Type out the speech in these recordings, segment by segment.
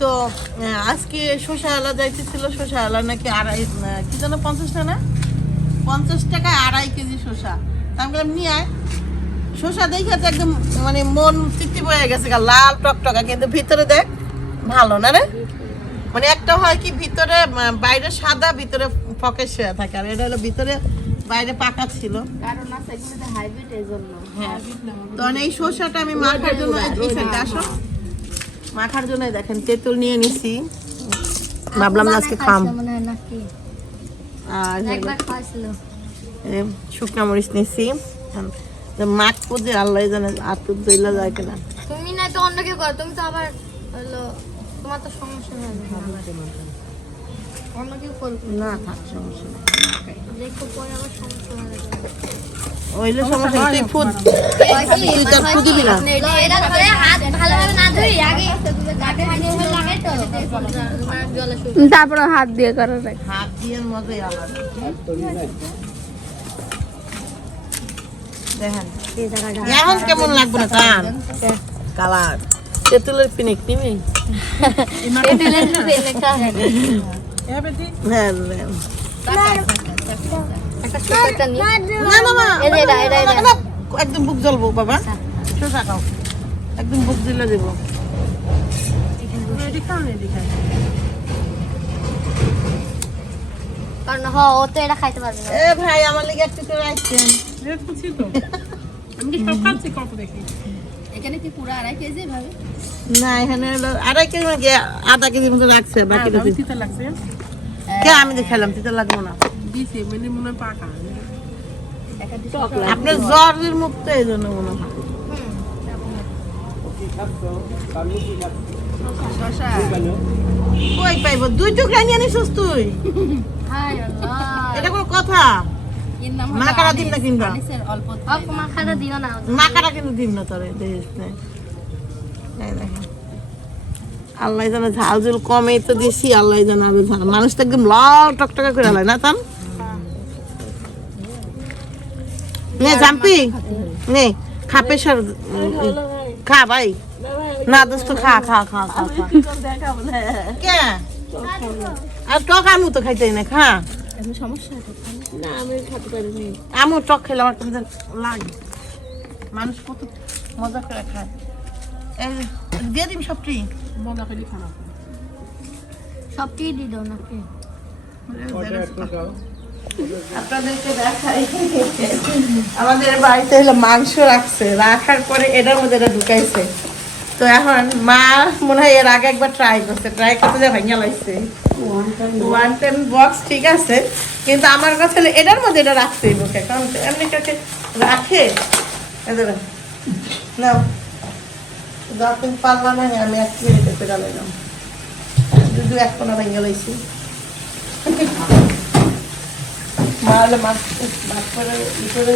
তো আজকে শসা আলা শসা আলা নাকি আড়াই কি যেন পঞ্চাশ টাকা না? পঞ্চাশ আড়াই কেজি শসা। আমি বললাম, নিয়ে আয়। শসা দেখে তো একদম মানে মন তৃপ্তি হয়ে গেছে লাল টকটকা। কিন্তু ভিতরে দেখ, ভালো না রে? মানে একটা হয় কি, ভিতরে বাইরে সাদা, ভিতরে ফকের থাকে। আর এটা হলো ভিতরে বাইরে পাকা ছিল। হ্যাঁ। তো এই শসাটা আমি মাখার জন্য আসো। মাখার দেখেন তেঁতুল নিয়ে নিছি। ভাবলাম না আজকে খাম। আর শুকনা মরিচ নিছি। মাখ পুজো আল্লাহ জানে আর তো দইলা যায় কিনা। তুমি না তো অন্য কেউ করো তুমি তো আবার হলো তোমার তো সমস্যা হয়ে যাবে অন্য কেউ করবে না থাক সমস্যা নেই। দেখো পরে আবার সমস্যা হয়ে ওইলে সমস্যা তুই ফুদ তুই তার ফু না। এটা ধরে হাত ভালোভাবে না ধরি আগে গাটে হাতে লাগে তো জলে শুকিয়ে তারপরে হাত দিয়ে করা যায় হাত দিয়ে মজাই আলাদা দেখেন। এখন কেমন লাগবে না কালার তেঁতুলের পিনিক নিবি হ্যাঁ। একদম বুক জ্বলবো বাবা। শোষা খাও। একদম বুক দিলে দেবো কারণ হ ও তো এটা খাইতে পারবে না। এ ভাই আমার লিগে একটু করে আমি কি সব খাচ্ছি? কত দেখি। এখানে কি পুরো আড়াই কেজি ভাবে? না এখানে হলো আড়াই কেজি নাকি আধা কেজি মতো রাখছে বাকিটা তিতা লাগছে। কে আমি তো খেলাম তিতে লাগবো না। দিছে মানে মনে হয় পাকা। আপনার জ্বরের মুক্ত এই জন্য মনে হয়। কই পাইব? দুই টুকরা নিয়ে নিছিস তুই। এটা কোনো কথা। মাকারা দিন না কিনবা অল্প মা দিও না মাকারা কিন্তু দিন না তোরে? দেখিস। আল্লাহ জানে ঝাল ঝুল কমে তো দিছি আল্লাহ জানে আরও ঝাল মানুষ তো একদম লাল টকটকা করে হয় না তাম নে জাম্পি। নে খা প্রেশার খা ভাই। না দোস্ত খা খা খা খা খা। কে? আর টক আমু তো খাইতে না খা। আমু টক খেলে আমার কেমন লাগে। মানুষ কত মজা করে খায়। দিয়ে সবটি মজা করে খানা সবটি দি দাও নাকি? আপনাদেরকে দেখাই। আমাদের বাড়িতে হলো মাংস রাখছে রাখার পরে এটার মধ্যে এটা ঢুকাইছে। তো এখন মা মনে হয় এর আগে একবার ট্রাই করছে ট্রাই করতে যা ভেঙে লাগছে ওয়ান টেন বক্স ঠিক আছে, কিন্তু আমার হলো এটার মধ্যে এটা রাখতেই লোকে কারণ এমনি কাছে রাখে? এদের নাও। যখন পারলাম না, আমি এক মিনিটে পেরা দুধু এক কোনা ভেঙে লাইছি। মারলে মাছ ভাত করে ই করে।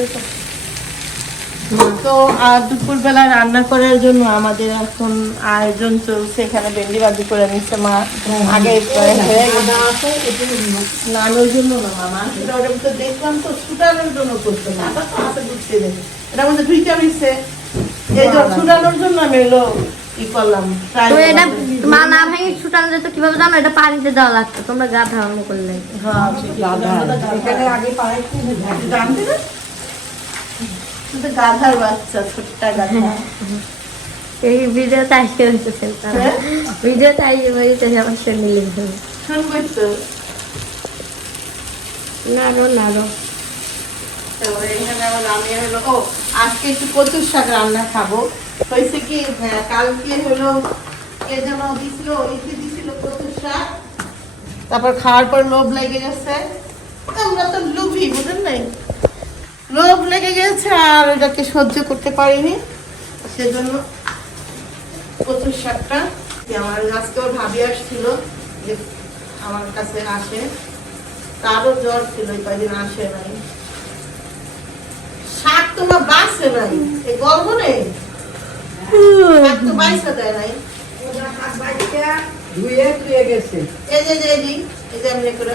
তো আর দুপুরবেলা রান্না করার জন্য আমাদের এখন আয়োজন চলছে এখানে ভেন্ডি বাজি করে নিচ্ছে মা। আগে প্রায় হয়ে গেছে। না জন্য না মামা। তো দেখলাম তো ছুটানোর জন্য করছে না। এটা বুঝতে দেবে এটা মধ্যে ঢুইকা মিশছে। এই যে ছুটানোর জন্য আমি এলো ই করলাম তো এটা মা না ভেঙে ছুটানো যেত কীভাবে জানো এটা পানিতে দেওয়া লাগতো। তোমরা গা ধারণ করলে। হ্যাঁ, এখানে আগে পাড়ায় জানতে না? কিন্তু গাধার বাচ্চা ছোট্ট গাধা। এই হইতেছে হ্যাঁ? হইতেছে আমার সঙ্গে লিখে শুনবই তো নাড়ো নাড়ো তারপরে এখানে আবার আমি হলো ও আজকে একটু কচুর শাক রান্না খাব। হয়েছে কি হ্যাঁ, কালকে হলো কে যেন দিছিল ইতি দিছিল কচুর শাক। তারপর খাওয়ার পর লোভ লেগে গেছে। আমরা তো লোভী বুঝেন নাই লোভ লেগে গেছে আর ওটাকে সহ্য করতে পারিনি। সেজন্য কচুর শাকটা আমার আজকে ওর ভাবি আসছিল যে আমার কাছে আসে। তারও জ্বর ছিল এই কয়দিন আসে নাই। শাক তোমার বাঁচে নাই এই গল্প নেই। শাক তো বাইসে দেয় নাই। ধুয়ে ধুয়ে গেছে। এই যে যে এই যে, এমনি করে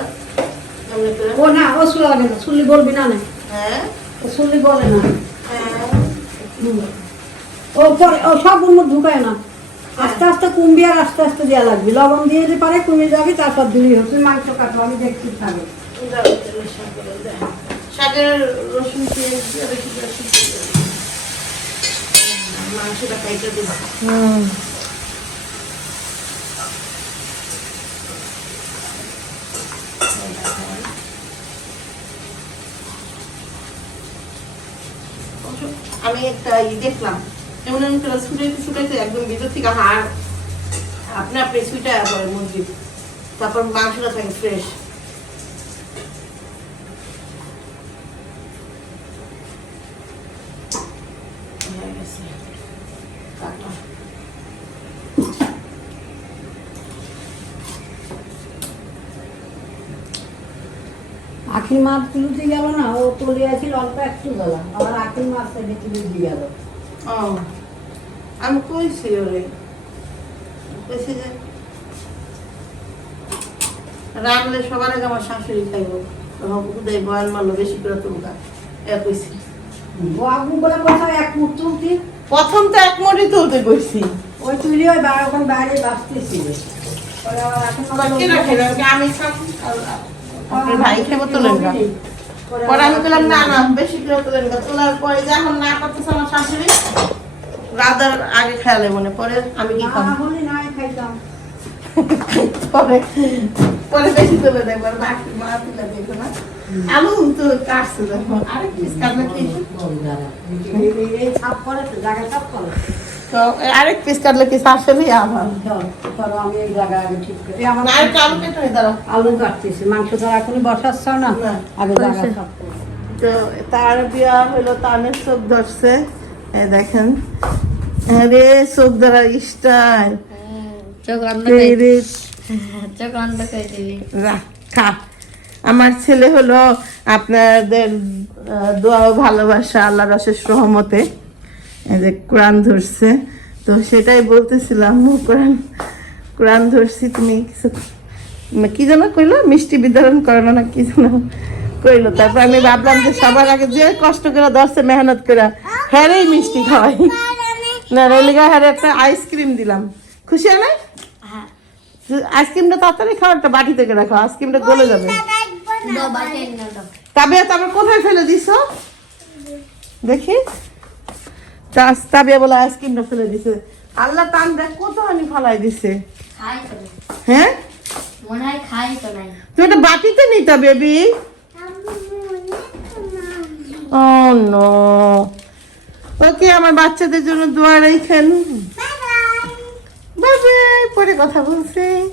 এমনি করে। ও না ও শুলে না শুনলি বলবি না না। হ্যাঁ? শুনলি বলে না। ও পরে ও সব ওর ঢুকায় না। আস্তে আস্তে কুম্বি আর আস্তে আস্তে দেওয়া লাগবে। লবণ দিয়ে দিলে পারে কমে যাবে তারপর দিলেই হবে মাংস কাটো আমি দেখছি খাবে। রসুন। মাংসটা কাইটে দিবা। আমি একটা ই দেখলাম। এমন আমি করে ছুটাইতে ছুটাইতে একদম ভিতর থেকে হাড়, আপনি আপনি ছুটা পরে তারপর মাংসটা থাকে ফ্রেশ Thank গেছে। আখির মাছ তুলতে গেল না ও তুলে আছিল অল্প একটু গলা আবার আখির মাছটা দিয়ে গেল। ও আমি কইছি ওরে কইছি যে রানলে সবার আগে আমার শাশুড়ি খাইব। হুদাই বয়াল মারলো বেশি করে তুলকা এ কইছি। করে কোথাও এক মুখ তুলতি। প্রথম তো এক মুঠি তুলতে কইছি। ওই তুলি ওই ওখানে বাইরে বাঁচতেছিল। না? আমি সব ভাই খেবো তোলেন না পরে আমি বললাম না না বেশি করে তোলেন না তোলার পরে যখন না করতেছে আমার শাশুড়ি রাধার আগে খেয়ালে মনে পরে আমি কি খাব? পরে পরে বেশি তুলে দেখব বাকি মা তুলে দেখব না। আলু তো কাটছে দেখো আরেক পিস কাটলে কি? ছাপ করে তো জায়গা ছাপ করে তো আরেক পিস কাটলে কি শাশুড়ি আমার চল, আমি এই জায়গায় আগে ঠিক করি। আমার আলু কেটে নিয়ে আলু কাটতেছি মাংস তো এখনই বসাচ্ছ না। আগে জায়গা। তো তার বিয়া হলো তানের চোখ ধরছে। এই দেখেন। চোখ ধরার রে। চোখ করে দিবি। রাখা আমার ছেলে হলো আপনাদের দোয়া ও ভালোবাসা আল্লাহ রসের সহমতে যে কোরআন ধরছে। তো সেটাই বলতেছিলাম কোরআন কোরআন ধরছি তুমি কিছু কি যেন কইলো? মিষ্টি বিতরণ করো না কি যেন কইলো। তারপর আমি ভাবলাম যে সবার আগে যে কষ্ট করে ধরছে মেহনত করে হ্যারেই মিষ্টি খাওয়াই। না রেলিগা হ্যারে একটা আইসক্রিম দিলাম। খুশি হয় নাই? হ্যাঁ। আইসক্রিমটা তাড়াতাড়ি খাও একটা বাটি থেকে রাখো আইসক্রিমটা গলে যাবে। তাবিয়া তারপর কোথায় ফেলে দিছো? দেখি। তা- তাবিয়া বলে আইসক্রিমটা ফেলে দিছে। আল্লাহ টান দেখ কত হানি ফালাই দিছে। হ্যাঁ? খাই তো নাই। তুমি একটা বাটিতে নিতা বেবি। ও নো। ওকে আমার বাচ্চাদের জন্য দোয়া রেখেন বাই বাই পরে কথা বলছি।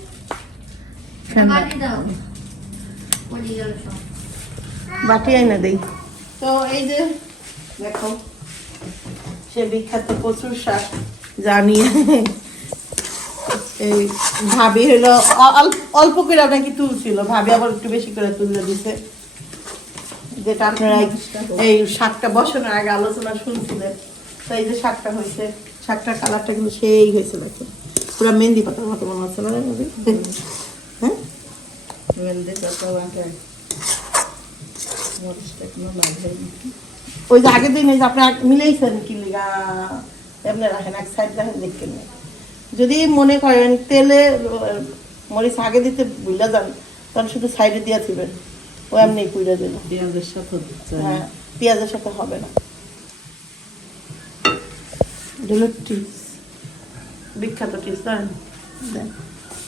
বাটি আইনা দেই। তো এই যে দেখো। সে বিখ্যাত প্রচুর শাক, জানি। এই ভাবি হলো অল্প- করে নাকি তুলছিল। ভাবি আবার একটু বেশি করে তুলে দিছে। যেটা আপনারা এই- শাকটা বসানোর আগে আলোচনা শুনছিলেন। তো এই যে শাকটা হয়েছে, শাকটার কালারটা কিন্তু সেই হয়েছে দেখো পুরো মেহেন্দি পাতার মতো মনে হচ্ছে না রে ভাবি? হ্যাঁ? ওই যে আগের দিন এই যে আপনি আগ- মিলাইছেন কি লিগা এমনি রাখেন এক সাইড রাখেন দেখেন। যদি মনে করেন তেলে মরিচ আগে দিতে বুঝলা যান তাহলে শুধু সাইডে দিয়ে দিবেন। ও এমনি পুড়ে দেব পেঁয়াজের সাথে হ্যাঁ পেঁয়াজের সাথে হবে না। বিখ্যাত টিপস জানেন দেন।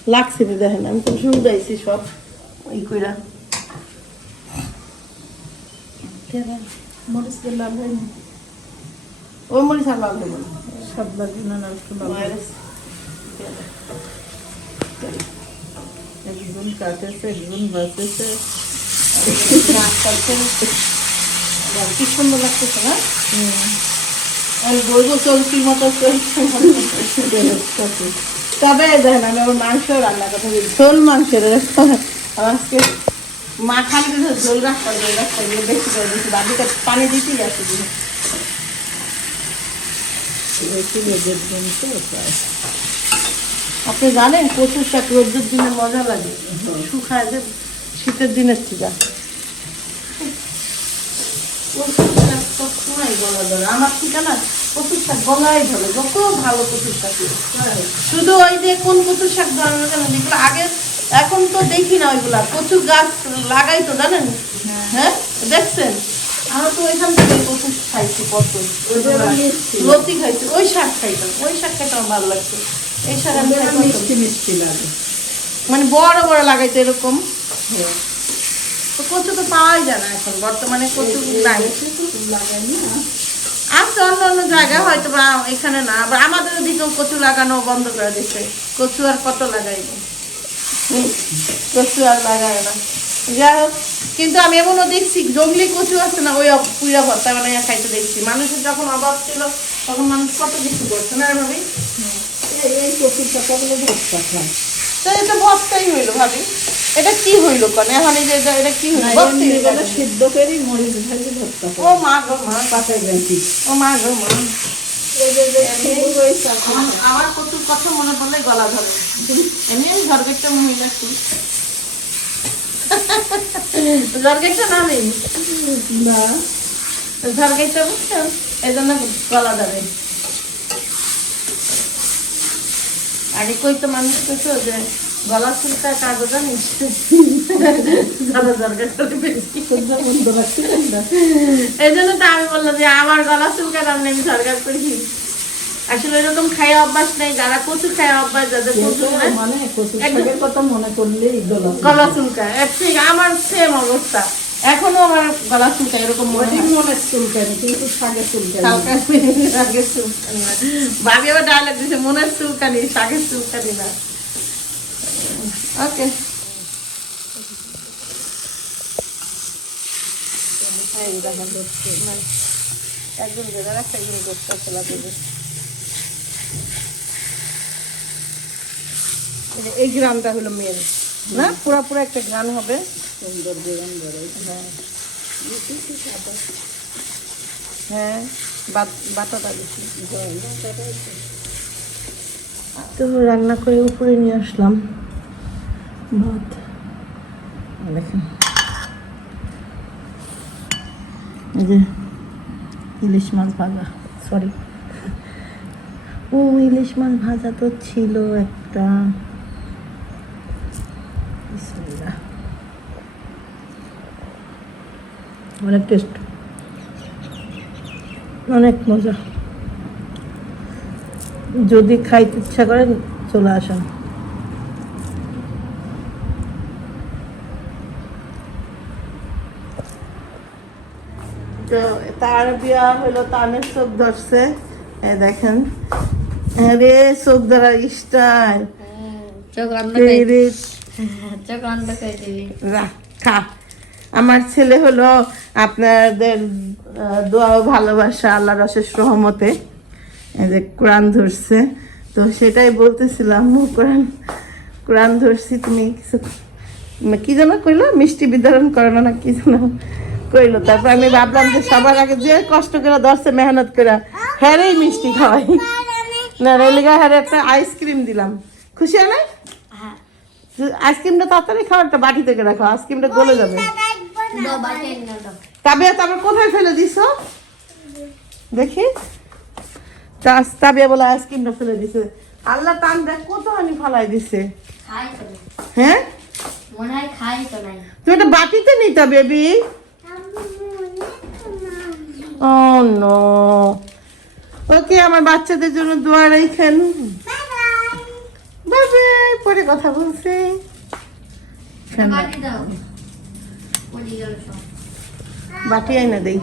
লাগছে তো দেখেন আমি তো শুরু দিয়েছি সব। ই কইরা। মরিচ দিয়ে লাল হয়নি। ওই মরিচ আর লাল হইব সব লাগবে না একটু লাল একজন কাটেছে একজন বাঁচেছে। কি সুন্দর লাগতেছে না? আর বলব চলতির মতো চলছে। তবে দেখেন আমি মাংস রান্না কথা বলি ঝোল মাংসের আমার আজকে মা খালি দিতে ঝোল রাখতে ঝোল রাখতে গিয়ে বেশি করে দিচ্ছি বাদিকে পানি দিতেই আছে দিদি আপনি জানেন প্রচুর শাক রোদ্রের দিনে মজা লাগে। শুকায় যে শীতের দিনের থেকে প্রচুর শাক সময় গলা ধরে। আমার ঠিকানা কচুর শাক গলায় ধরে যত ভালো কচুর শাক শুধু ওই যে কোন কচুর শাক কেন যেগুলো আগে এখন তো দেখি না ওইগুলা। কচু গাছ লাগাই তো জানেন? হ্যাঁ। দেখছেন? আমরা তো ওইখান থেকে কচু খাইছি কত। লতি খাইছি ওই শাক খাইতাম। ওই শাক খাইতে আমার ভালো লাগছে। এই শাক আমি মিষ্টি মিষ্টি লাগে। মানে বড় বড় লাগাইতো এরকম। তো কচু তো পাওয়াই যায় না এখন বর্তমানে কচু নাই। লাগাই আছে অন্য অন্য জায়গায় হয়তো বা এখানে না আবার আমাদের দিকেও কচু লাগানো বন্ধ করে দিচ্ছে কচু আর কত লাগাইব? কচু আর লাগায় না। যাই হোক কিন্তু আমি এমনও দেখছি জঙ্গলি কচু আছে না ওই পুইরা ভর্তা বানাইয়া খাইতে দেখছি। মানুষের যখন অভাব ছিল তখন মানুষ কত কিছু করছে না ভাবি? এই এই কপির ভর্তা খায়? তো এটা ভর্তাই হইল ভাবি। এটা কি হইল কেন? এখন এই যে এটা- কি হইল? হইল। সিদ্ধ করে মরিচ ভাজি ভর্তা ও মা গো মা। গাঁটি ও মা গো মা। আমার কচুর কথা মনে পড়লে গলা ধরে। এমনি আমি ঝড়গেটটা মহিলা ঝড়গেটটা না নেই না। ঝড়গেটটা বুঝছেন এই জন্য গলা ধরে। আগে কই তো মানুষ কইতো যে গলা চুলটা কাগজ জানিস এই জন্য তো আমি বললাম যে আমার গলা চুলকার আমি আমি সরকার করি। আসলে এরকম খাই অভ্যাস নেই যারা কচু খায় অভ্যাস যাদের কচু কিন্তু নাই, মানে কথা মনে করলেই গলা গলা চুলকায়। ঠিক আমার সেম অবস্থা। এখনও আমার গলা চুলকায় এরকম মনে মনে কিন্তু শাকের চুলকানি শাকের চুলকানি ভাবি আবার ডায়লগ দিছে মনের চুলকানি শাকের চুলকানি না। ওকে একজন বেদার একটা একজন গোস্তা খেলা দেবে এই গ্রামটা হলো মেন না? পুরা পুরা একটা গ্রাম হবে। সুন্দর বেরোয় হ্যাঁ। বাত- বাটাটা বেশি। তো রান্না করে উপরে নিয়ে আসলাম। ভাত। দেখেন। যে ইলিশ মাছ ভাজা সরি ও, ইলিশ মাছ ভাজা তো ছিল একটা। অনেক টেস্ট অনেক মজা। যদি খাইতে ইচ্ছা করেন, চলে আসেন। তো তার বিয়া হলো তানের চোখ ধরছে দেখেন। চোখ ধরার স্টাইল রে। চোখ খা। আমার ছেলে হলো আপনাদের দোয়া ও ভালোবাসা আল্লাহ রসের সহমতে যে কোরআন ধরছে। তো সেটাই বলতেছিলাম কোরআন কোরআন ধরছি তুমি কিছু কি যেন কইলো? মিষ্টি বিতরণ করো না কি যেন। কইলো তারপর আমি ভাবলাম যে সবার আগে যে কষ্ট করে ধরছে মেহনত করে হ্যারেই মিষ্টি খাওয়াই। না রেলিগা হ্যারে একটা আইসক্রিম দিলাম। খুশি হয় নাই? হ্যাঁ। আইসক্রিমটা তাড়াতাড়ি খাও একটা বাটি থেকে রাখো আইসক্রিমটা গলে যাবে। তাবিয়া তারপর কোথায় ফেলে দিছো? দেখি। তা- তাবিয়া বলে আইসক্রিমটা ফেলে দিছে। আল্লাহ টান দেখ কত হানি ফালাই দিছে। হ্যাঁ? মনে হয় খাই তো নাই। তুমি একটা বাটিতে নিতা বেবি? ও নো ওকে আমার বাচ্চাদের জন্য দোয়া বাই বাই পরে কথা বলছি। বাটি আইনা দেই।